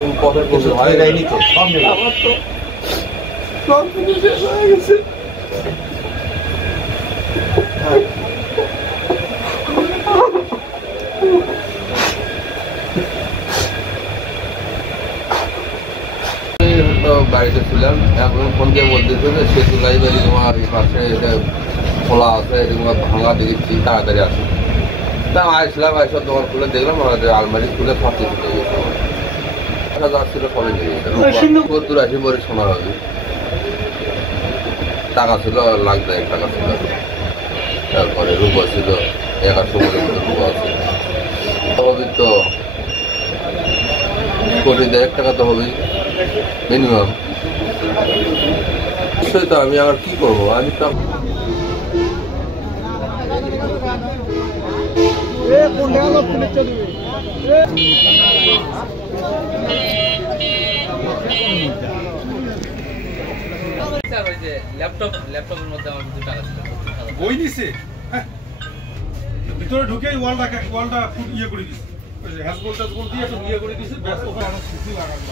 pocket করতে হয় যায়নি তো সব নেই আমার তো সব কিছু শেষ হয়ে গেছে বাড়িতে ছিলাম এখন ফোন দিয়ে বলতেছে যে সেতু লাইব্রেরি তোমার এই পাশে এটা খোলা আছে তোমার ভাঙা দেখেছি তাড়াতাড়ি আসে তা আসলাম এসব তোমার খুলে দেখলাম আলমারি খুলে ফাঁকি চলে গেছে আমার যাচ্ছিল কমে নিয়ে গেছে 70-80 পরে শোনা হবে টাকা ছিল লাখ-10 টাকা ছিল তারপরে রূপা ছিল 100 করে রূপা আছে তো কোটি 1.5 টাকা তো হবেই মিনিমাম নিশ্চয়ই তো আমি আবার কি করবো আমি তো ল্যাপটপের মধ্যে আমার কিছু টাকা ছিল বই নিছে ভিতরে ঢুকে ওয়ালটা ইয়ে করে দিছে হ্যাসবোল টাসবোল দিয়ে একটু ইয়ে করে দিছে ব্যাস ওখানে অনেক কিছু লাগানো